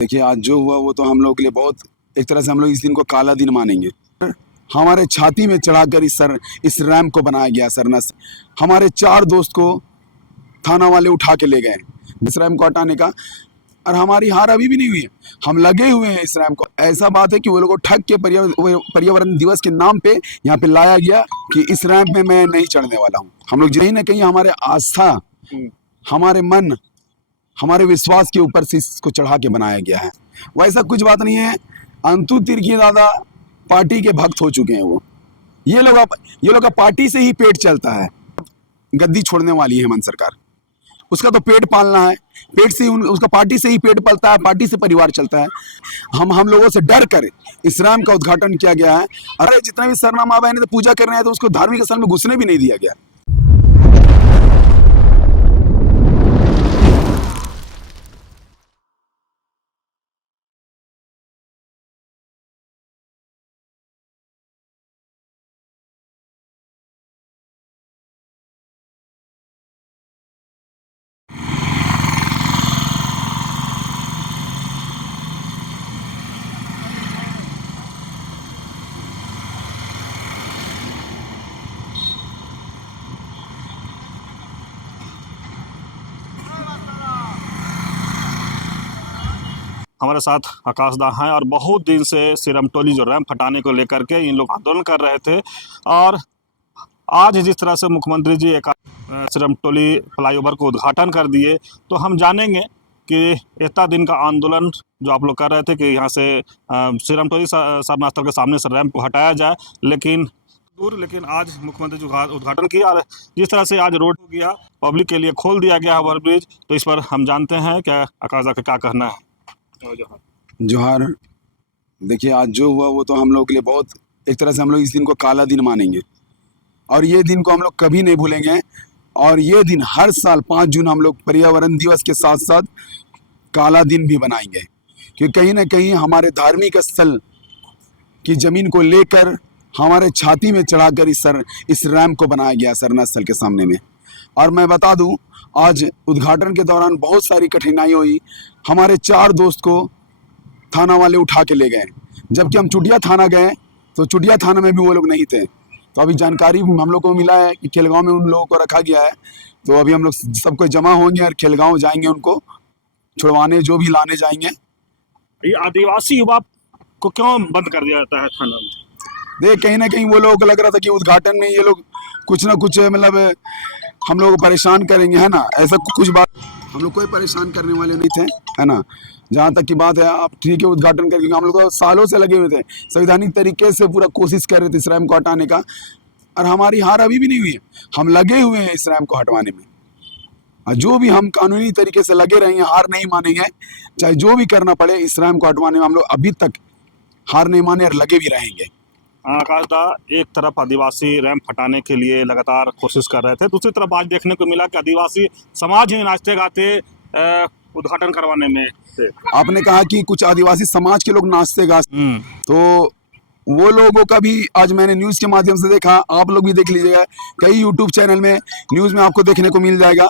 देखिए आज जो हुआ वो तो हम लोग के लिए बहुत एक तरह से हम लोग इस दिन को काला दिन मानेंगे। हमारे छाती में चढ़ाकर इस रैंप को बनाया गया सरना से। हमारे 4 दोस्त को थाना वाले उठा के ले गए इस रैंप को हटाने का, और हमारी हार अभी भी नहीं हुई है। हम लगे हुए हैं इस रैंप को। ऐसा बात है कि वो लोगों को ठग के पर्यावरण दिवस के नाम पे यहाँ पे लाया गया कि इस रैंप में मैं नहीं चढ़ने वाला हूँ। हम लोग कहीं ना कहीं हमारे आस्था, हमारे मन, हमारे विश्वास के ऊपर से इसको चढ़ा के बनाया गया है। वैसा कुछ बात नहीं है। अंतु तिर्की दादा पार्टी के भक्त हो चुके हैं। वो ये लोग का पार्टी से ही पेट चलता है। गद्दी छोड़ने वाली है हेमंत सरकार, उसका तो पेट पालना है। पेट से ही उसका पार्टी से ही पेट पलता है, पार्टी से परिवार चलता है। हम लोगों से डर कर इस रैंप का उद्घाटन किया गया है। अरे जितना भी सरना माँ बहन पूजा कर रहे हैं तो उसको धार्मिक स्थल में घुसने भी नहीं दिया गया। हमारे साथ आकाश दा हैं और बहुत दिन से सिरमटोली जो रैंप हटाने को लेकर के इन लोग आंदोलन कर रहे थे। और आज जिस तरह से मुख्यमंत्री जी एक सिरमटोली फ्लाईओवर को उद्घाटन कर दिए, तो हम जानेंगे कि इतना दिन का आंदोलन जो आप लोग कर रहे थे कि यहाँ से सिरमटोली सरना स्थल के सामने से रैंप को हटाया जाए, लेकिन आज मुख्यमंत्री जी उद्घाटन किया और जिस तरह से आज रोड हो गया, पब्लिक के लिए खोल दिया गया ओवरब्रिज, तो इस पर हम जानते हैं क्या आकाश दा का क्या कहना है। जोहार। देखिए आज जो हुआ वो तो हम लोग के लिए बहुत एक तरह से हम लोग इस दिन को काला दिन मानेंगे, और ये दिन को हम लोग कभी नहीं भूलेंगे। और ये दिन हर साल 5 जून हम लोग पर्यावरण दिवस के साथ साथ काला दिन भी बनाएंगे, क्योंकि कहीं ना कहीं हमारे धार्मिक स्थल की जमीन को लेकर हमारे छाती में चढ़ाकर इस रैंप को बनाया गया सरना स्थल के सामने में। और मैं बता दूं, आज उद्घाटन के दौरान बहुत सारी कठिनाई हुई। हमारे 4 दोस्त को थाना वाले उठा के ले गए, जबकि हम चुटिया थाना गए तो चुटिया थाना में भी वो लोग नहीं थे। तो अभी जानकारी हम लोग को मिला है कि खेलगांव में उन लोगों को रखा गया है। तो अभी हम लोग सबको जमा होंगे और खेलगांव जाएंगे, उनको छुड़वाने, जो भी लाने जाएंगे। ये आदिवासी युवा को क्यों बंद कर दिया जाता है थाना में? देख, कहीं ना कहीं वो लोगों को लग रहा था कि उद्घाटन में ये लोग कुछ ना कुछ मतलब हम लोग को परेशान करेंगे, है ना। ऐसा कुछ बात, हम लोग कोई परेशान करने वाले नहीं थे, है ना। जहाँ तक की बात है, आप ठीक है उद्घाटन करके, हम लोग तो सालों से लगे हुए थे, संवैधानिक तरीके से पूरा कोशिश कर रहे थे इस रैंप को हटाने का, और हमारी हार अभी भी नहीं हुई है। हम लगे हुए हैं इस रैंप को हटवाने में, और जो भी हम कानूनी तरीके से लगे रहेंगे, हार नहीं मानेंगे। चाहे जो भी करना पड़े, इस रैंप को हटवाने में हम लोग अभी तक हार नहीं माने और लगे भी रहेंगे। आकाश दा, एक तरफ आदिवासी रैंप हटाने के लिए लगातार कोशिश कर रहे थे, दूसरी तरफ आज देखने को मिला कि आदिवासी समाज ही नाचते गाते उद्घाटन करवाने में थे। आपने कहा कि कुछ आदिवासी समाज के लोग नाचते गाते, तो वो लोगों का भी आज मैंने न्यूज के माध्यम से देखा, आप लोग भी देख लीजिएगा, कई यूट्यूब चैनल में न्यूज में आपको देखने को मिल जाएगा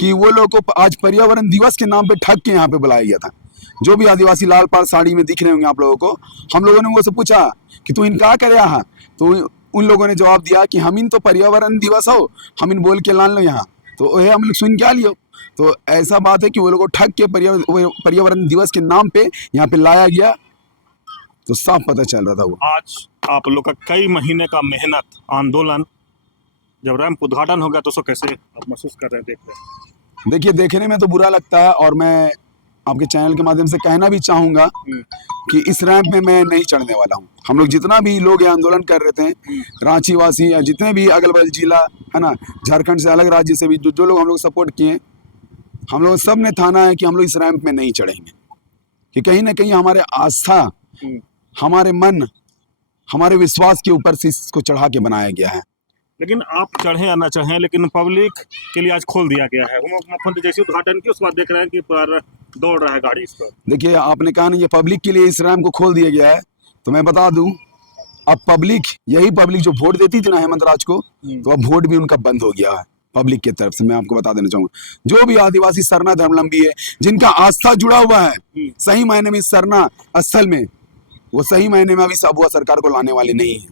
कि वो लोगों को आज पर्यावरण दिवस के नाम पे ठग के यहाँ पे बुलाया गया था। जो भी आदिवासी लाल पाल साड़ी में दिख रहे होंगे आप लोगों को, हम लोगों ने वो से पूछा कि तू इन क्या करे यहाँ, तो उन लोगों ने जवाब दिया कि हम इन तो पर्यावरण दिवस हो, हम इन बोल के लान लो यहाँ, तो वह हम लोग सुन क्या लियो। तो ऐसा बात है कि वो लोगों को ठग के पर्यावरण दिवस के नाम पे यहाँ पे लाया गया, तो साफ पता चल रहा था। वो आज आप लोग का कई महीने का मेहनत, आंदोलन, जब रैंप उद्घाटन हो गया तो उसको कैसे आप महसूस कर रहे हैं, देख रहे हैं? देखिए, देखने में तो बुरा लगता है, और मैं आपके चैनल के माध्यम से कहना भी चाहूँगा कि इस रैंप में मैं नहीं चढ़ने वाला हूँ। हम लोग जितना भी लोग ये आंदोलन कर रहे थे, रांची वासी या जितने भी अगल बगल जिला, है ना, झारखंड से, अलग राज्य से भी जो लोग हम लोग सपोर्ट किए, हम लोग सब ने ठाना है कि हम लोग इस रैंप में नहीं चढ़ेंगे, कि कहीं ना कहीं हमारे आस्था, हमारे मन, हमारे विश्वास के ऊपर से इसको चढ़ा के बनाया गया है। लेकिन आप चढ़े या ना चाहें, लेकिन पब्लिक के लिए आज खोल दिया गया है। मुख्यमंत्री जैसे उद्घाटन किया उसके बाद देख रहे हैं कि पर दौड़ रहा है गाड़ी इस पर। देखिए, आपने कहा ना ये पब्लिक के लिए इस रैंप को खोल दिया गया है, तो मैं बता दूं, अब पब्लिक, यही पब्लिक जो वोट देती थी ना हेमंत राज को, तो अब वोट भी उनका बंद हो गया है। पब्लिक की तरफ से मैं आपको बता देना चाहूंगा। जो भी आदिवासी सरना धर्मावलंबी है, जिनका आस्था जुड़ा हुआ है सही मायने में इस सरना स्थल में, वो सही मायने में अभी साबुआ सरकार को लाने वाले नहीं है।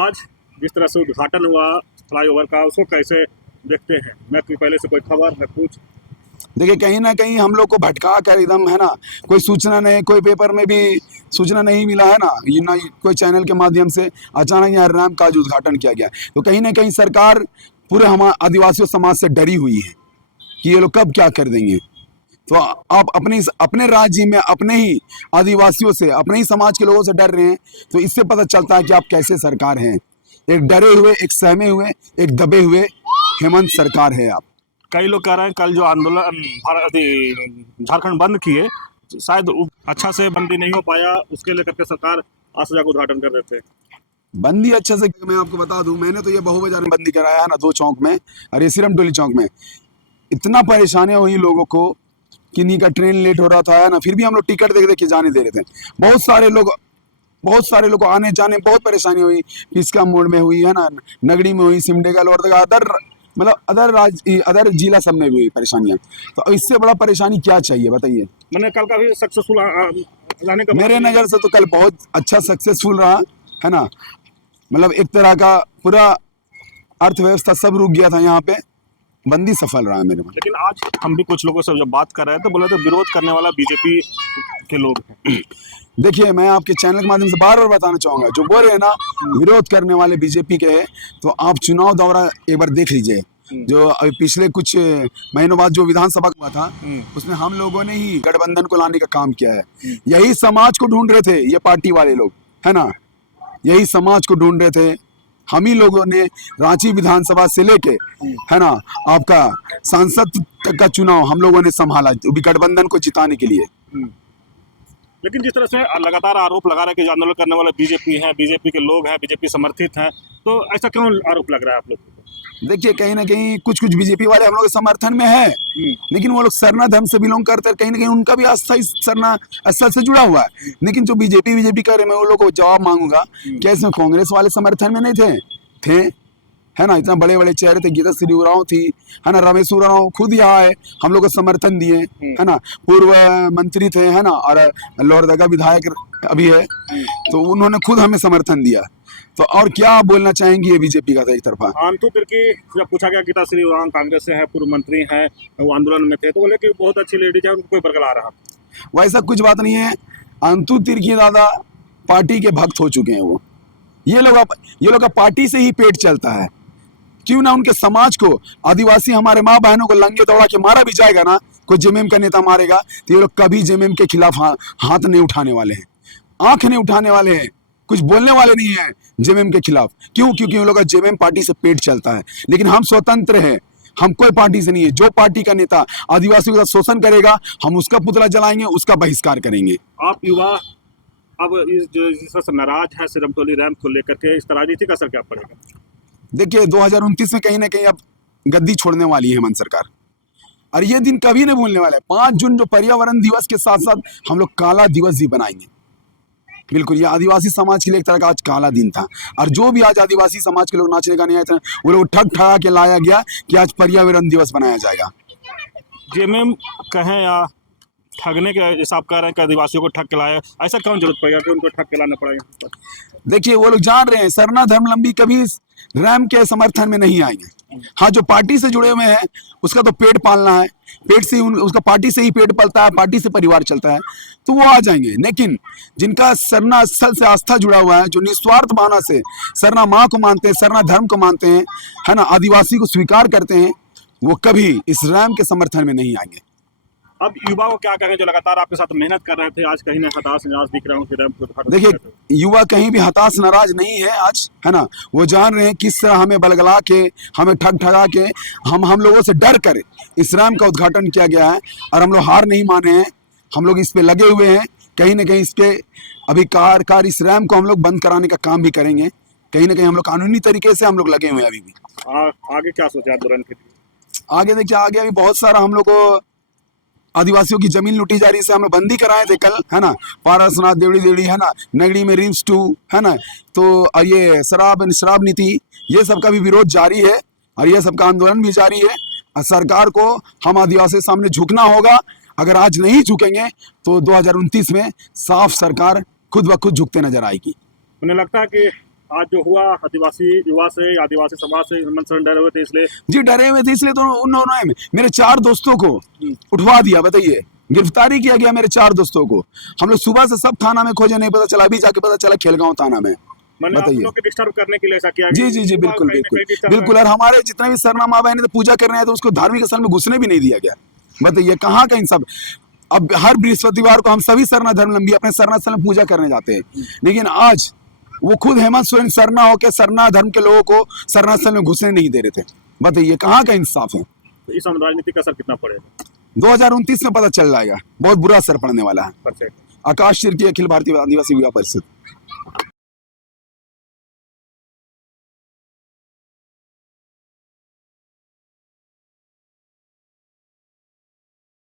आज जिस तरह से उद्घाटन हुआ फ्लाईओवर का, उसको कैसे देखते हैं? मैं पहले से कोई खबर है कुछ? देखिए, कहीं ना कहीं हम लोग को भटका कर एकदम, है ना, कोई सूचना नहीं, कोई पेपर में भी सूचना नहीं मिला है ना, ये ना कोई चैनल के माध्यम से अचानक यहाँ रैम्प का आज उद्घाटन किया गया। तो कहीं ना कहीं सरकार पूरे हमारे आदिवासी समाज से डरी हुई है कि ये लोग कब क्या कर देंगे। तो आप अपने राज्य में अपने ही आदिवासियों से, अपने ही समाज के लोगों से डर रहे हैं, तो इससे पता चलता है कि आप कैसे सरकार हैं। एक डरे हुए, एक सहमे हुए, एक दबे हुए हेमंत सरकार है आप। कई लोग कह रहे हैं कल जो आंदोलन झारखंड बंद किए, शायद अच्छा से बंदी नहीं हो पाया, उसके लेकर के सरकार आज सजा का उद्घाटन कर रहे थे। बंदी अच्छा से, मैं आपको बता दूं, मैंने तो ये बहु बाजार में बंदी कराया है ना, 2 चौक में और ये सिरम टोली चौक में। इतना परेशानियां हुई लोगों को कि इन्हीं का ट्रेन लेट हो रहा था, है ना, फिर भी हम लोग टिकट देख के जाने दे रहे थे। बहुत सारे लोग को आने जाने में बहुत परेशानी हुई। इसका मोड़ में हुई, है ना, नगड़ी में हुई, सिमडेगा, लोहरदगा, अदर जिला सब में भी हुई परेशानियां। तो इससे बड़ा परेशानी क्या चाहिए बताइए। मैंने कल का भी सक्सेसफुल जाने का मेरे नज़र से तो कल बहुत अच्छा सक्सेसफुल रहा, है ना। मतलब एक तरह का पूरा अर्थव्यवस्था सब रुक गया था यहाँ पे, बंदी सफल रहा है मेरे में। लेकिन आज हम भी कुछ लोगों से जब बात कर रहे हैं तो बोले तो विरोध करने वाला बीजेपी के लोग हैं। देखिए, मैं आपके चैनल के माध्यम से बार बार बताना चाहूंगा, जो बोल रहे हैं ना विरोध करने वाले बीजेपी के हैं, तो आप चुनाव दौरा एक बार देख लीजिए। जो अभी पिछले कुछ महीनों बाद जो विधानसभा हुआ था, उसमें हम लोगों ने ही गठबंधन को लाने का काम किया है। यही समाज को ढूंढ रहे थे ये पार्टी वाले लोग, है ना, यही समाज को ढूंढ रहे थे। हम ही लोगों ने रांची विधानसभा से लेके, है ना, आपका सांसद तक का चुनाव हम लोगों ने संभाला गठबंधन को जिताने के लिए। लेकिन जिस तरह से लगातार आरोप लगा रहे हैं कि जो आंदोलन करने वाले बीजेपी हैं, बीजेपी के लोग हैं, बीजेपी समर्थित हैं, तो ऐसा क्यों आरोप लग रहा है आप लोग को? देखिए, कहीं ना कहीं कुछ बीजेपी वाले हम लोग के समर्थन में है, लेकिन वो लोग सरना धर्म से बिलोंग करते हैं, कहीं ना कहीं उनका भी आस्था इस सरना स्थल से जुड़ा हुआ है। लेकिन जो बीजेपी कर रहे, मैं वो लोग को जवाब मांगूंगा, क्या इसमें कांग्रेस वाले समर्थन में नहीं थे, है ना। इतना बड़े बड़े चेहरे थे, गीता श्री उरांव थी, है ना, रमेश उरांव खुद यहाँ है, हम लोग को समर्थन दिए, है ना, पूर्व मंत्री थे, है ना, और लोहरदगा विधायक अभी है, तो उन्होंने खुद हमें समर्थन दिया। तो और क्या आप बोलना चाहेंगे ये बीजेपी का एक तरफा? आंतू तिर्की जब पूछा गया, गीता श्री उरांव कांग्रेस से है, पूर्व मंत्री हैं, वो आंदोलन में थे, तो बोले कि बहुत अच्छी लेडीज है, उनको कोई बरगला रहा। वैसा कुछ बात नहीं है। अंतु तिर्की दादा पार्टी के भक्त हो चुके हैं। वो ये लोग का पार्टी से ही पेट चलता है। क्यों ना उनके समाज को, आदिवासी हमारे माँ बहनों को लंगे दौड़ा के मारा भी जाएगा ना, कोई जेएमएम का नेता मारेगा, तो ये लोग कभी जेएमएम के खिलाफ हाथ नहीं उठाने वाले हैं, आंख नहीं उठाने वाले हैं, कुछ बोलने वाले नहीं है जेएमएम के खिलाफ। क्यों? क्योंकि उन लोग का जेएमएम पार्टी से पेट चलता है। लेकिन हम स्वतंत्र हैं, हम कोई पार्टी से नहीं है। जो पार्टी का नेता आदिवासियों का शोषण करेगा, हम उसका पुतला जलाएंगे, उसका बहिष्कार करेंगे। आप युवा अब इस तरह से नाराज है सिरम टोली रैम्प को लेकर के, इस राजनीति का असर क्या पड़ेगा? देखिए, 2029 में कहीं ना कहीं अब गद्दी छोड़ने वाली है हेमंत सरकार, और ये दिन कभी नहीं भूलने वाले। 5 जून जो पर्यावरण दिवस के साथ साथ हम लोग काला दिवस भी बनाएंगे। बिल्कुल, ये आदिवासी समाज के लिए एक तरह का आज काला दिन था। और जो भी आज आदिवासी समाज के लोग नाचने का नहीं आए थे, वो लोग ठगा के लाया गया कि आज पर्यावरण दिवस बनाया जाएगा। जेएमएम कहें या ठगने के हिसाब कह रहे हैं कि आदिवासियों को ठग के लाया, ऐसा क्यों जरूरत पड़ेगा कि उनको ठग के लाना पड़ेगा? देखिए, वो लोग जान रहे हैं सरना धर्मावलंबी कभी रैम के समर्थन में नहीं आएंगे। हाँ, जो पार्टी से जुड़े हुए हैं उसका तो पेट पालना है, पेट से उसका पार्टी से ही पेट पलता है, पार्टी से परिवार चलता है, तो वो आ जाएंगे। लेकिन जिनका सरना स्थल से आस्था जुड़ा हुआ है, जो निस्वार्थ भावना से सरना माँ को मानते हैं, सरना धर्म को मानते हैं, है ना, आदिवासी को स्वीकार करते हैं, वो कभी इस रैम के समर्थन में नहीं आएंगे। अब युवा को क्या करें जो लगातार आपके साथ मेहनत कर रहे थे, आज कहीं ना हताश नाराज दिख रहा हूँ कि रैम्प को? देखिए, युवा कहीं भी हताश नाराज नहीं है आज, है ना। वो जान रहे हैं किस तरह हमें बलगला के, हमें ठगा के, हम लोगों से डर कर इस रैम्प का उद्घाटन किया गया है, और हम लोग हार नहीं माने हैं। हम लोग इस पे लगे हुए हैं। कहीं ना कहीं इसके अभी कार इस रैम्प को हम लोग बंद कराने का काम भी करेंगे। कहीं ना कहीं हम लोग कानूनी तरीके से हम लोग लगे हुए हैं अभी भी। आगे क्या सोचा आंदोलन के लिए? आगे देखिए, आगे अभी बहुत सारा हम लोग को आदिवासियों की जमीन लूटी जा रही है, हम लोग बंदी कराए थे कल, है ना, पारसनाथ देवड़ी, है ना, नगड़ी में रिम्स 2, है ना, तो ये शराब नीति, ये सब का भी विरोध जारी है। और ये सबका आंदोलन भी जारी है। और सरकार को हम आदिवासी सामने झुकना होगा। अगर आज नहीं झुकेंगे तो 2029 में साफ सरकार खुद ब खुद झुकते नजर आएगी। मुझे लगता है कि आज जो हुआ आदिवासी युवा से, आदिवासी समाज से हेमंत सोरेन डरे हुए थे, इसलिए जी डरे हुए थे, इसलिए तो उन्होंने मेरे 4 दोस्तों को उठवा दिया। बताइए, गिरफ्तारी किया गया मेरे 4 दोस्तों को। हम लोग सुबह से सब थाना में खोजे, नहीं पता चला, अभी जाके पता चला खेलगांव थाना में। मतलब आप बताइए। लोग को डिस्टर्ब करने के लिए ऐसा किया जी गया? जी जी, युवा बिल्कुल कहीं ना बिल्कुल कहीं disturb बिल्कुल। और हमारे जितने भी सरना माँ बहन पूजा कर रहे हैं तो उसको धार्मिक स्थल में घुसने भी नहीं दिया गया। बताइए कहाँ का इंसाफ। अब हर बृहस्पतिवार को हम सभी सरना धर्मावलंबी अपने सरना स्थल में पूजा करने जाते हैं, लेकिन आज वो खुद हेमंत सोरेन सरना होकर सरना धर्म के लोगों को सरना स्थल में घुसने नहीं दे रहे थे। बताइए कहाँ का इंसाफ है। तो इस राजनीतिक असर कितना पड़ेगा? 2029 में पता चल जाएगा, बहुत बुरा असर पड़ने वाला है। परसेंट आकाश तिर्की, अखिल भारतीय आदिवासी विवाह परिषद।